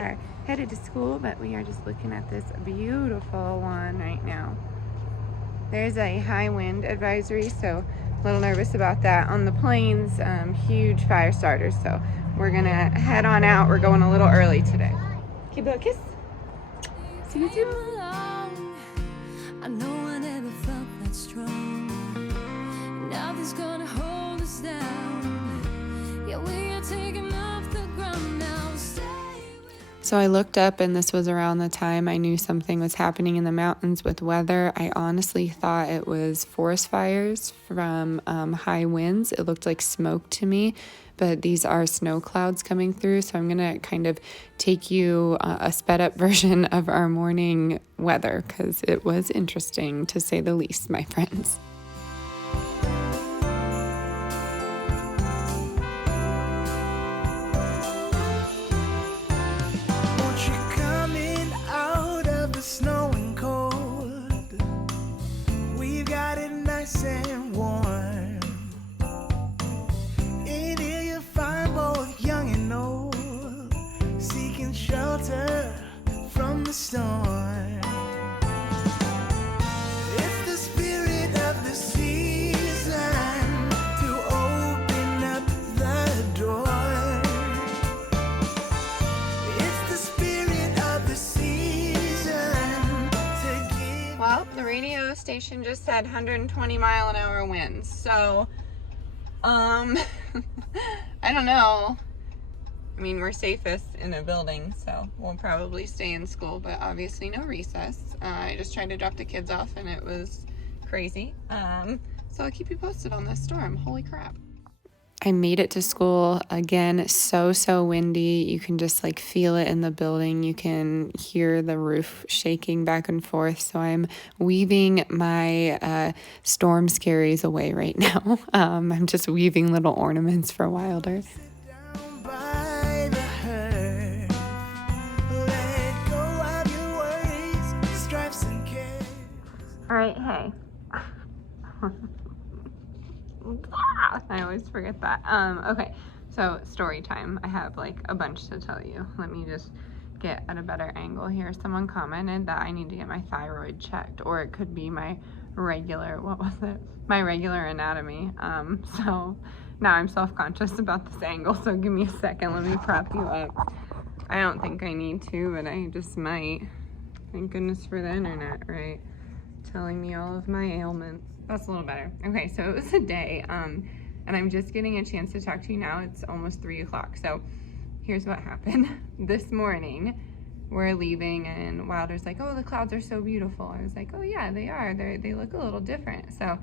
are headed to school, but we are just looking at this beautiful one right now. There's a high wind advisory, so a little nervous about that. On the plains, huge fire starters, so we're gonna head on out. We're going a little early today. Give a kiss. See you soon. I know I never felt that strong. Nothing's gonna hold us down. Yeah, we are taking off the ground now. So I looked up, and this was around the time I knew something was happening in the mountains with weather. I honestly thought it was forest fires from high winds. It looked like smoke to me, but these are snow clouds coming through. So I'm going to kind of take you a sped up version of our morning weather, because it was interesting to say the least, my friends. And warm. In here you find both young and old, seeking shelter from the storm. It's the spirit of the season to open up the door. It's the spirit of the season to give. Well, the radio station just said 120-mile-an-hour winds, so I don't know. I mean, we're safest in a building, so we'll probably stay in school, but obviously no recess. I just tried to drop the kids off and it was crazy. So I'll keep you posted on this storm. Holy crap. I made it to school again. So windy. You can just like feel it in the building. You can hear the roof shaking back and forth. So I'm weaving my storm scaries away right now. I'm just weaving little ornaments for Wilder. All right, hey. I always forget that. Okay, so story time. I have like a bunch to tell you. Let me just get at a better angle here. Someone commented that I need to get my thyroid checked, or it could be my regular, my regular anatomy. So now I'm self-conscious about this angle, so give me a second. Let me prop you up. I don't think I need to, but I just might. Thank goodness for the internet, right? Telling me all of my ailments. That's a little better. Okay, so it was a day, and I'm just getting a chance to talk to you now. It's almost 3 o'clock. So here's what happened. This morning, we're leaving, and Wilder's like, oh, the clouds are so beautiful. I was like, oh yeah, they are. They look a little different. So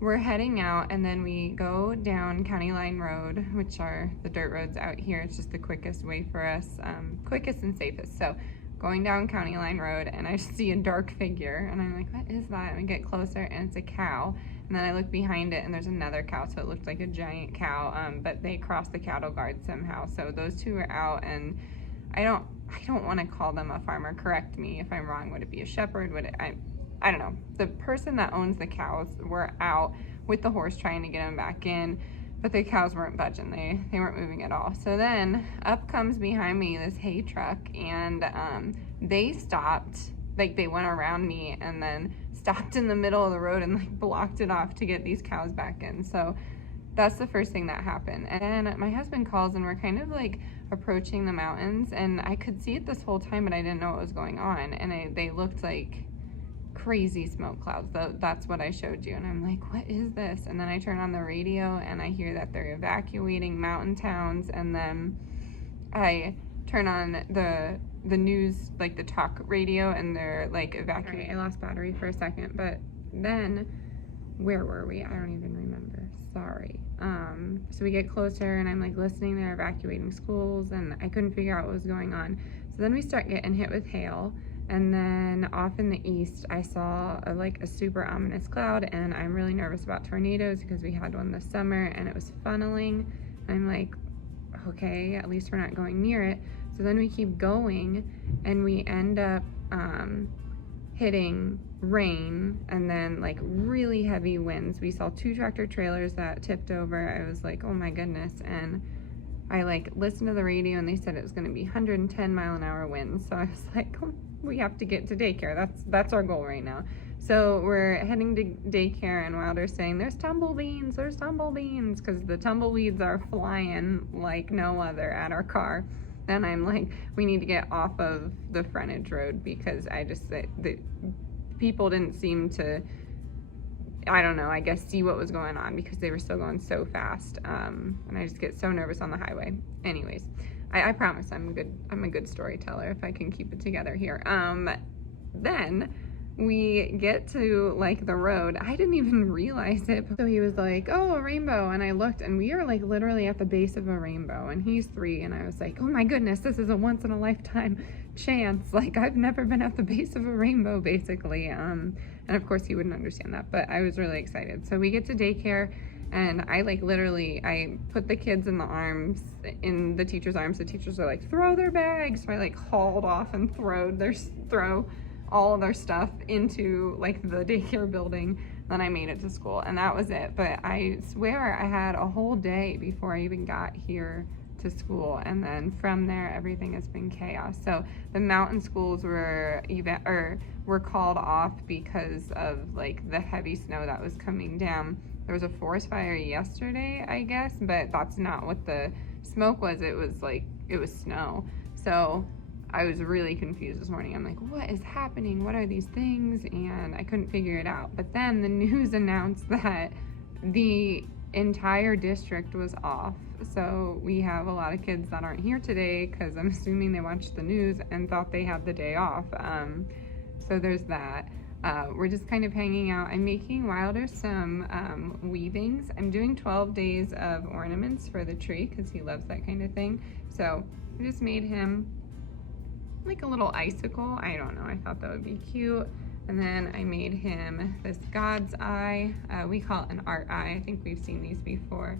we're heading out, and then we go down County Line Road, which are the dirt roads out here. It's just the quickest way for us, quickest and safest. So going down County Line Road, and I see a dark figure, and I'm like, what is that? And I get closer, and it's a cow. And then I look behind it, and there's another cow, so it looked like a giant cow, but they crossed the cattle guard somehow. So those two are out, and I don't want to call them a farmer. Correct me if I'm wrong. Would it be a shepherd? Would it? I don't know. The person that owns the cows were out with the horse trying to get them back in, but the cows weren't budging. They weren't moving at all. So then up comes behind me this hay truck, and they stopped, like they went around me and then stopped in the middle of the road and like blocked it off to get these cows back in. So that's the first thing that happened. And then my husband calls, and we're kind of like approaching the mountains, and I could see it this whole time, but I didn't know what was going on. And they looked like crazy smoke clouds. That's what I showed you, and I'm like, what is this? And then I turn on the radio, and I hear that they're evacuating mountain towns, and then I turn on the news, like the talk radio, and they're like evacuating. Right, I lost battery for a second, but then where were we? I don't even remember. Sorry. So we get closer, and I'm like listening. They're evacuating schools, and I couldn't figure out what was going on. So then we start getting hit with hail. And then off in the east, I saw a super ominous cloud, and I'm really nervous about tornadoes because we had one this summer, and it was funneling. I'm like, okay, at least we're not going near it. So then we keep going, and we end up hitting rain and then like really heavy winds. We saw 2 tractor trailers that tipped over. I was like, oh my goodness. And I like listened to the radio and they said it was going to be 110-mile-an-hour winds. So I was like, oh, we have to get to daycare. That's our goal right now. So we're heading to daycare, and Wilder's saying, there's tumbleweeds, because the tumbleweeds are flying like no other at our car. And I'm like, we need to get off of the frontage road, because the people didn't seem to, I don't know, I guess see what was going on, because they were still going so fast. And I just get so nervous on the highway. Anyways, I promise I'm a good storyteller if I can keep it together here. Then we get to like the road. I didn't even realize it. So he was like, oh, a rainbow. And I looked, and we are like literally at the base of a rainbow, and he's 3. And I was like, oh my goodness, this is a once in a lifetime chance. Like, I've never been at the base of a rainbow, basically. And of course he wouldn't understand that, but I was really excited. So we get to daycare, and I like literally, I put the kids in the teacher's arms. The teachers are like, throw their bags. So I like hauled off and throw all of their stuff into like the daycare building. Then I made it to school, and that was it. But I swear I had a whole day before I even got here to school, and then from there everything has been chaos. So the mountain schools were called off because of like the heavy snow that was coming down. There was a forest fire yesterday, I guess, but that's not what the smoke was. It was snow. So I was really confused this morning. I'm like, what is happening? What are these things? And I couldn't figure it out. But then the news announced that the entire district was off. So we have a lot of kids that aren't here today, because I'm assuming they watched the news and thought they had the day off. So there's that. We're just kind of hanging out. I'm making Wilder some weavings. I'm doing 12 days of ornaments for the tree, because he loves that kind of thing. So I just made him like a little icicle. I don't know, I thought that would be cute. And then I made him this God's eye. We call it an art eye. I think we've seen these before.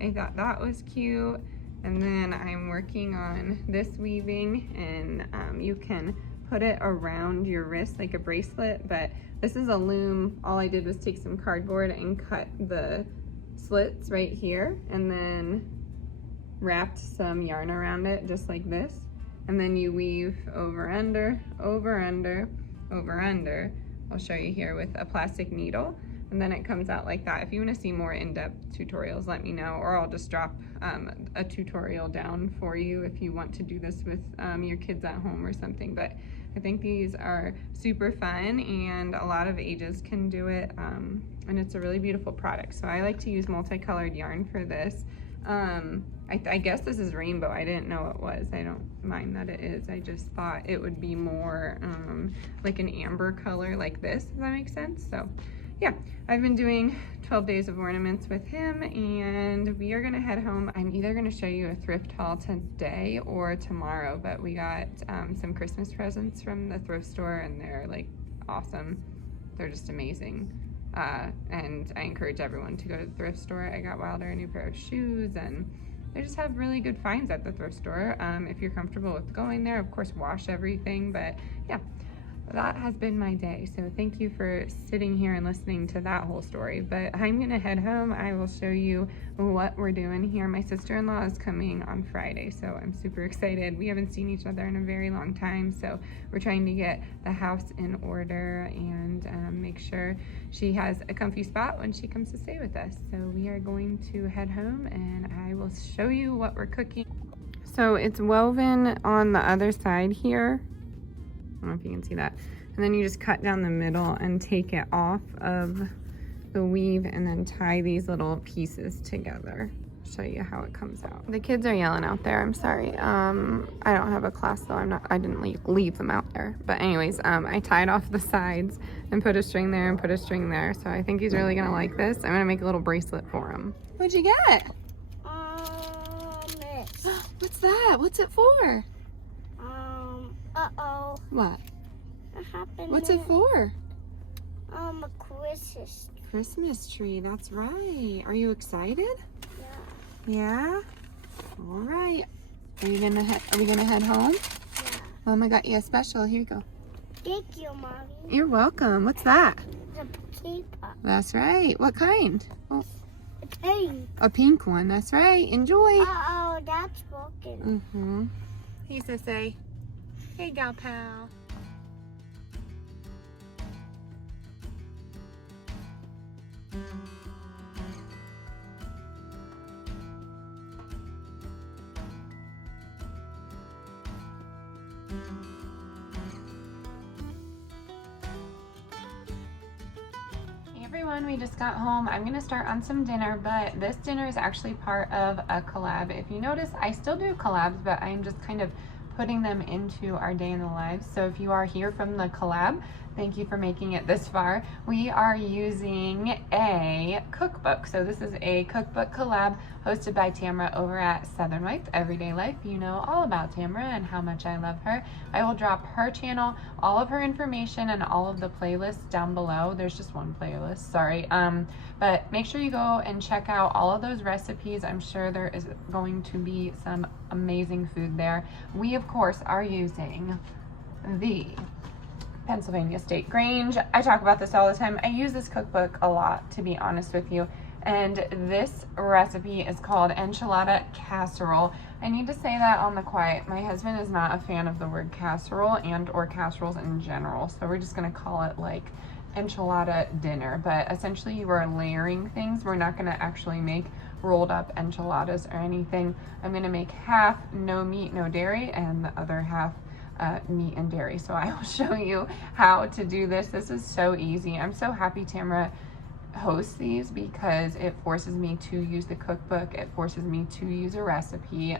I thought that was cute. And then I'm working on this weaving, and you can put it around your wrist like a bracelet, but this is a loom. All I did was take some cardboard and cut the slits right here, and then wrapped some yarn around it just like this. And then you weave over, under, over, under, over, under. I'll show you here with a plastic needle, and then it comes out like that. If you want to see more in-depth tutorials, let me know, or I'll just drop a tutorial down for you if you want to do this with your kids at home or something. But I think these are super fun, and a lot of ages can do it, and it's a really beautiful product. So I like to use multicolored yarn for this. I guess this is rainbow. I didn't know it was. I don't mind that it is. I just thought it would be more like an amber color like this, if that makes sense. So yeah, I've been doing 12 days of ornaments with him, and we are gonna head home. I'm either gonna show you a thrift haul today or tomorrow, but we got some Christmas presents from the thrift store, and they're like awesome. They're just amazing. And I encourage everyone to go to the thrift store. I got Wilder a new pair of shoes, and they just have really good finds at the thrift store. If you're comfortable with going there, of course, wash everything, but yeah, that has been my day. So thank you for sitting here and listening to that whole story. But I'm gonna head home. I will show you what we're doing here. My sister-in-law is coming on Friday, so I'm super excited. We haven't seen each other in a very long time, so we're trying to get the house in order and make sure she has a comfy spot when she comes to stay with us. So we are going to head home, and I will show you what we're cooking. So it's woven on the other side here. I don't know if you can see that. And then you just cut down the middle and take it off of the weave, and then tie these little pieces together. I'll show you how it comes out. The kids are yelling out there. I'm sorry. I don't have a class, though. I didn't leave them out there. But anyways, I tied off the sides and put a string there and put a string there. So I think he's really gonna like this. I'm gonna make a little bracelet for him. What'd you get? This. What's that? What's it for? Uh-oh. What? What happened? What's it for? A Christmas tree, that's right. Are you excited? Yeah. Yeah? All right. Are we gonna head home? Yeah. Mama got you a special. Here you go. Thank you, Mommy. You're welcome. What's that? The teapot. That's right. What kind? Oh, It's pink. a pink one. That's right. Enjoy. Uh-oh, Dad's broken. Mm-hmm. He used to say, hey, gal pal. Everyone, we just got home. I'm gonna start on some dinner, but this dinner is actually part of a collab. If you notice, I still do collabs, but I'm just kind of putting them into our day in the lives. So if you are here from the collab, thank you for making it this far. We are using a cookbook. So this is a cookbook collab hosted by Tamra over at Southern Wife Everyday Life. You know all about Tamra and how much I love her. I will drop her channel, all of her information, and all of the playlists down below. There's just one playlist, sorry. But make sure you go and check out all of those recipes. I'm sure there is going to be some amazing food there. We, of course, are using the Pennsylvania State Grange. I talk about this all the time. I use this cookbook a lot, to be honest with you. And this recipe is called Enchilada Casserole. I need to say that on the quiet. My husband is not a fan of the word casserole and or casseroles in general. So we're just gonna call it like enchilada dinner. But essentially you are layering things. We're not gonna actually make rolled up enchiladas or anything. I'm gonna make half no meat, no dairy, and the other half meat and dairy. So I will show you how to do this. This is so easy. I'm so happy Tamra hosts these because it forces me to use the cookbook. It forces me to use a recipe.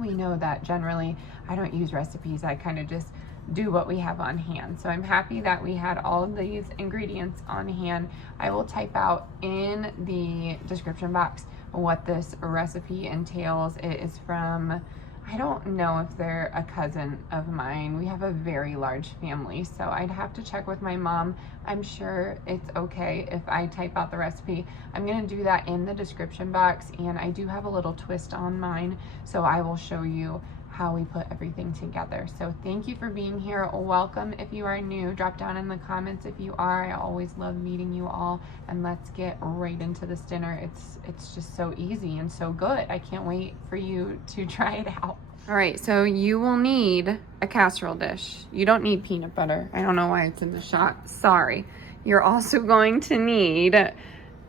We know that generally I don't use recipes. I kind of just do what we have on hand. So I'm happy that we had all of these ingredients on hand. I will type out in the description box what this recipe entails. It is from, I don't know if they're a cousin of mine. We have a very large family, so I'd have to check with my mom. I'm sure it's okay if I type out the recipe. I'm gonna do that in the description box, and I do have a little twist on mine, so I will show you how we put everything together. So thank you for being here. Welcome if you are new. Drop down in the comments if you are. I always love meeting you all, and let's get right into this dinner. It's just so easy and so good. I can't wait for you to try it out. All right, so you will need a casserole dish. You don't need peanut butter. I don't know why it's in the shot. Sorry. You're also going to need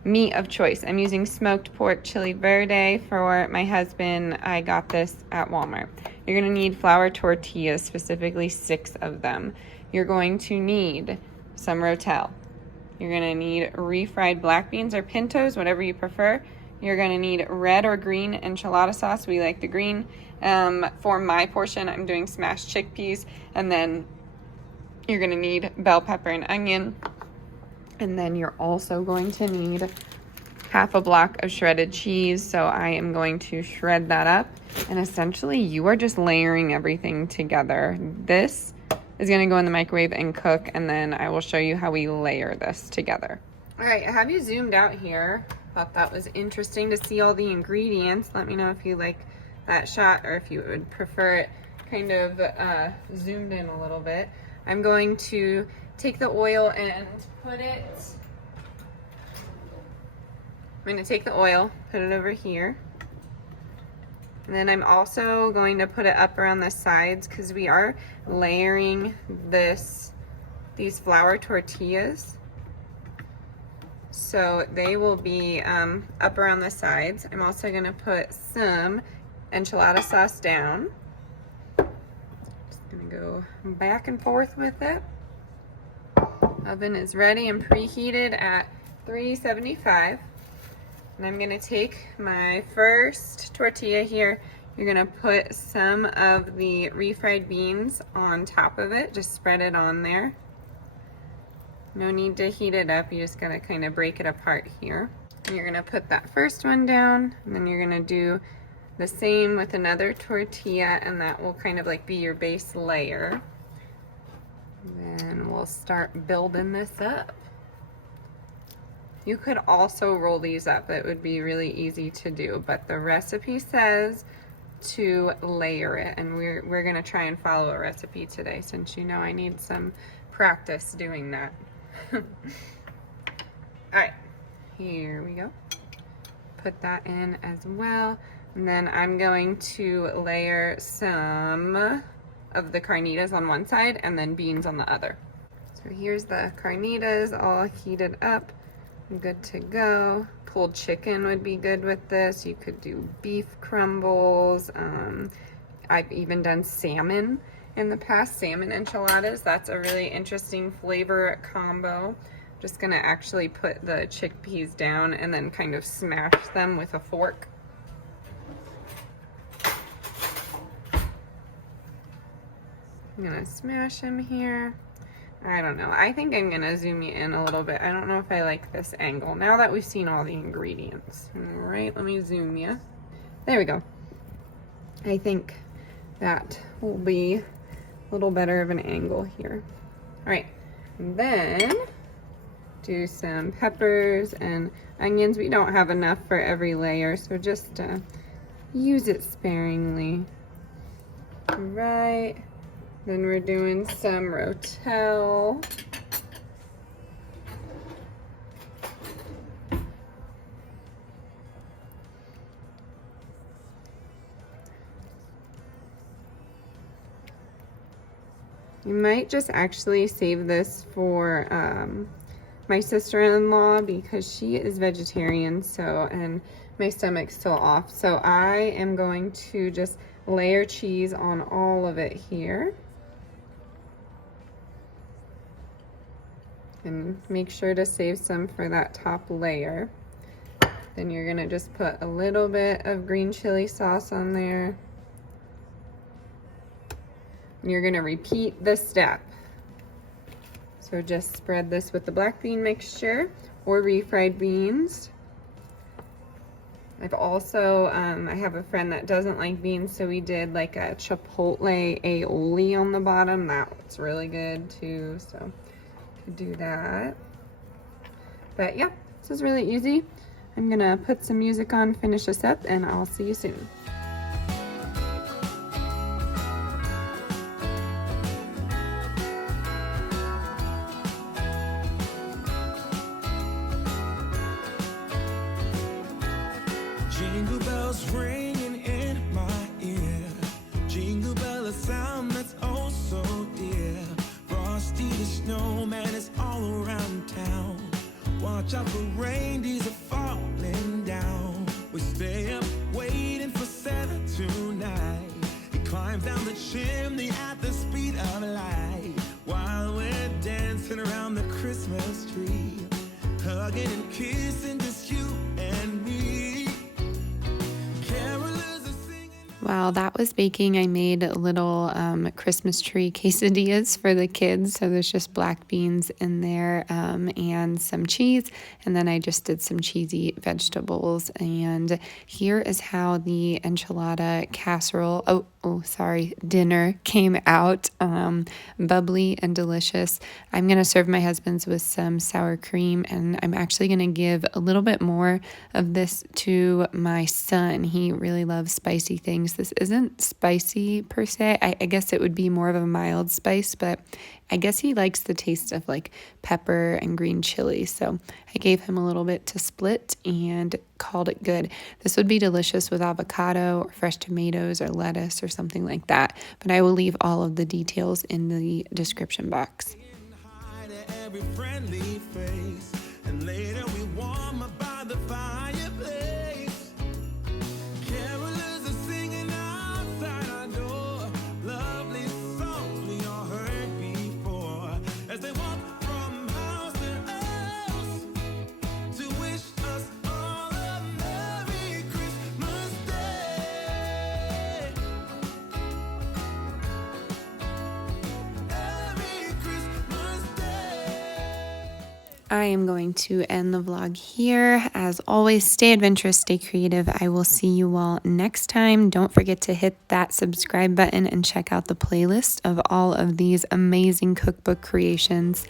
meat of choice. I'm using smoked pork chili verde for my husband. I got this at Walmart. You're gonna need flour tortillas, specifically 6 of them. You're going to need some rotel. You're gonna need refried black beans or pintos, whatever you prefer. You're gonna need red or green enchilada sauce. We like the green. For my portion, I'm doing smashed chickpeas, and then you're gonna need bell pepper and onion. And then you're also going to need half a block of shredded cheese. So I am going to shred that up. And essentially you are just layering everything together. This is gonna go in the microwave and cook, and then I will show you how we layer this together. All right, I have you zoomed out here. Thought that was interesting to see all the ingredients. Let me know if you like that shot or if you would prefer it kind of zoomed in a little bit. I'm going to take the oil and put it, I'm going to take the oil, put it over here. And then I'm also going to put it up around the sides because we are layering these flour tortillas. So they will be up around the sides. I'm also going to put some enchilada sauce down. Just going to go back and forth with it. Oven is ready and preheated at 375. And I'm going to take my first tortilla here. You're going to put some of the refried beans on top of it. Just spread it on there. No need to heat it up. You just got to kind of break it apart here. And you're going to put that first one down, and then you're going to do the same with another tortilla, and that will kind of like be your base layer. Then we'll start building this up. You could also roll these up. It would be really easy to do, but the recipe says to layer it, and we're gonna try and follow a recipe today, since you know I need some practice doing that. All right, here we go. Put that in as well. And then I'm going to layer some of the carnitas on one side and then beans on the other. So here's the carnitas all heated up. Good to go. Pulled chicken would be good with this. You could do beef crumbles. I've even done salmon in the past, salmon enchiladas. That's a really interesting flavor combo. Just gonna actually put the chickpeas down and then kind of smash them with a fork. I'm gonna smash them here. I don't know. I think I'm gonna zoom you in a little bit. I don't know if I like this angle now that we've seen all the ingredients. All right, let me zoom you. There we go. I think that will be a little better of an angle here. All right, and then do some peppers and onions. We don't have enough for every layer, so just use it sparingly. All right. Then we're doing some rotel. You might just actually save this for my sister-in-law because she is vegetarian, and my stomach's still off. So I am going to just layer cheese on all of it here. And make sure to save some for that top layer. Then you're gonna just put a little bit of green chili sauce on there. And you're gonna repeat this step. So just spread this with the black bean mixture or refried beans. I've also, I have a friend that doesn't like beans, so we did like a chipotle aioli on the bottom. That's really good too, so do that. But yeah, this is really easy. I'm gonna put some music on, finish this up, and I'll see you soon. Jingle bells ringing in my ear. Jingle bell, a sound that's oh so dear. Frosty the snowman is all around town. Watch out for reindeers are falling down. We stay up waiting for Santa tonight. He climbs down the chimney at the speed of light. While we're dancing around the Christmas tree, hugging and kissing just you and me. Carolers are singing. While that was baking, I made little Christmas tree quesadillas for the kids. So there's just black beans in there and some cheese. And then I just did some cheesy vegetables. And here is how the enchilada casserole, dinner came out. Bubbly and delicious. I'm going to serve my husband's with some sour cream. And I'm actually going to give a little bit more of this to my son. He really loves spicy things. This isn't spicy per se. I guess it would be more of a mild spice, but I guess he likes the taste of like pepper and green chili. So I gave him a little bit to split and called it good. This would be delicious with avocado or fresh tomatoes or lettuce or something like that. But I will leave all of the details in the description box. Hide every friendly face, and later we warm up by the fireplace. Carolers are singing outside our door, lovely songs we all heard before, as they walk from house to house to wish us all a Merry Christmas Day. Merry Christmas Day. I am going to end the vlog here. As always, stay adventurous, stay creative. I will see you all next time. Don't forget to hit that subscribe button and check out the playlist of all of these amazing cookbook creations.